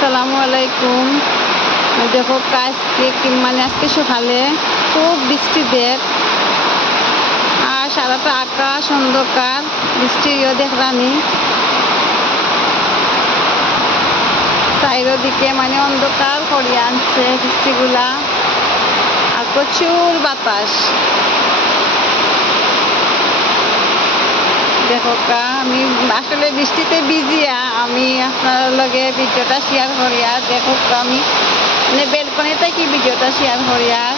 আসসালামু আলাইকুম। দেখো আজকে সকালে খুব বৃষ্টি দেব আর সারাটা আকাশ অন্ধকার, বৃষ্টিও দেখলানি চারিদিকে অন্ধকার করিয়ে আনছে বৃষ্টিগুলা, আর প্রচুর বাতাস। দেখো আমি আসলে বৃষ্টিতে ভিজিয়া আমি আপনার লগে ভিডিওটা শেয়ার করি। আর দেখো আমি বেলকনিতে কি ভিডিওটা শেয়ার করি। আর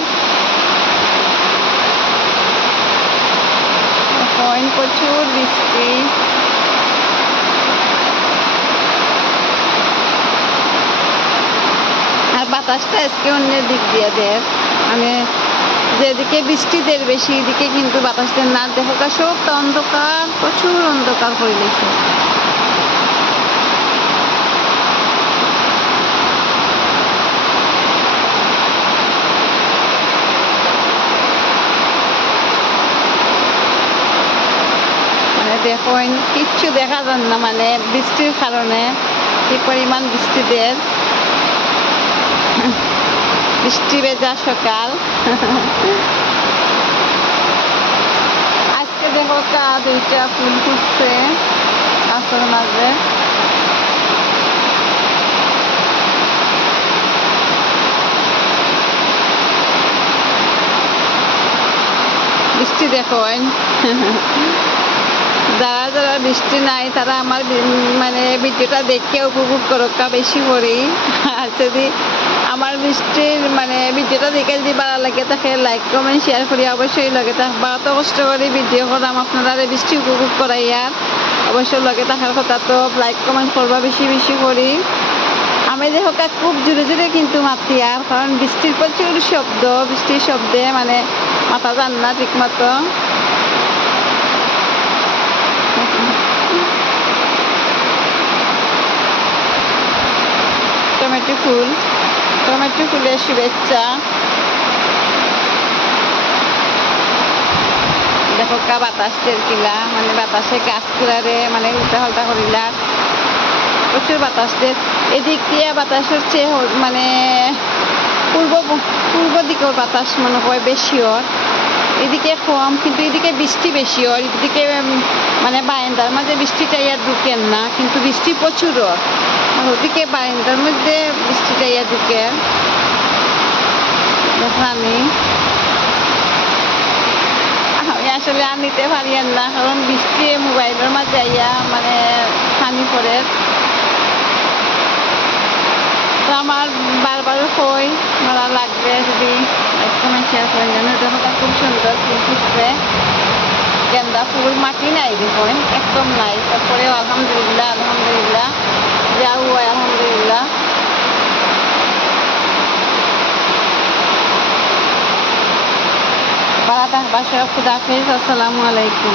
প্রচুর বৃষ্টি, আর বাতাসটা আজকে অন্যের দিক দিয়ে দেয়, যেদিকে বৃষ্টি দের বেশি এদিকে কিন্তু বাতাস দেন না। দেখো সবটা অন্ধকার, প্রচুর অন্ধকার করে দিয়েছে। দেখো কিচ্ছু দেখা যান না, বৃষ্টির কারণে কি পরিমাণ বৃষ্টি দেয়। বৃষ্টি ভেজা সকাল। আজকে দেখো দুইটা ফুল ফুটছে গাছের মাঝে। বৃষ্টি দেখো যারা যারা বৃষ্টি নাই তারা আমার ভিডিওটা দেখে উপভোগ করুক বেশি করি। আর যদি আমার বৃষ্টির ভিডিওটা দেখে যদি ভালো লাগে তাকে লাইক কমেন্ট শেয়ার করি, অবশ্যই লগে থাকবা। অত কষ্ট করে ভিডিও করলাম আপনারা বৃষ্টি উপভোগ করাই, আর অবশ্যই লগে থাকার কথা তো লাইক কমেন্ট করবা বেশি বেশি করি। আমি দেখো খুব জোরে জোরে কিন্তু মাতি, আর কারণ বৃষ্টির প্রচুর শব্দ, বৃষ্টির শব্দে মাথা যান না ঠিক মতো। টমেটো ফুলের শুভেচ্ছা। দেখো বাতাস কিলা বাতাসে গাছ কুড়ারে উল্টা পাল্টা করিলা, প্রচুর বাতাস দের। এদিক দিয়ে বাতাস হচ্ছে পূর্ব দিকের বাতাস মনে হয় বেশি ওর, এদিকে কম, কিন্তু এদিকে বৃষ্টি বেশি ওর। এদিকে বারান্দার মাঝে বৃষ্টিটা ঢুকেন না, কিন্তু বৃষ্টি প্রচুর ওর। ওদিকে বারান্দার মধ্যে বৃষ্টিটা ঢুকে। আমি আসলে আর নিতে পারি না, কারণ বৃষ্টি মোবাইলের মাঝে পানি পড়ে। তো আমার বারবার কই ভালো লাগবে যদি কমেন্ট শেয়ার করে দেন। খুব সুন্দর ফুল ফুটছে, গেন্দা ফুল, মাটি নাই দেখুন একদম নাই। তারপরেও আলহামদুলিল্লাহ আলহামদুলিল্লাহ যা হুয়া আলহামদুলিল্লাহ। বারাটা বাসা, খুদা হাফেজ, আসসালামু আলাইকুম।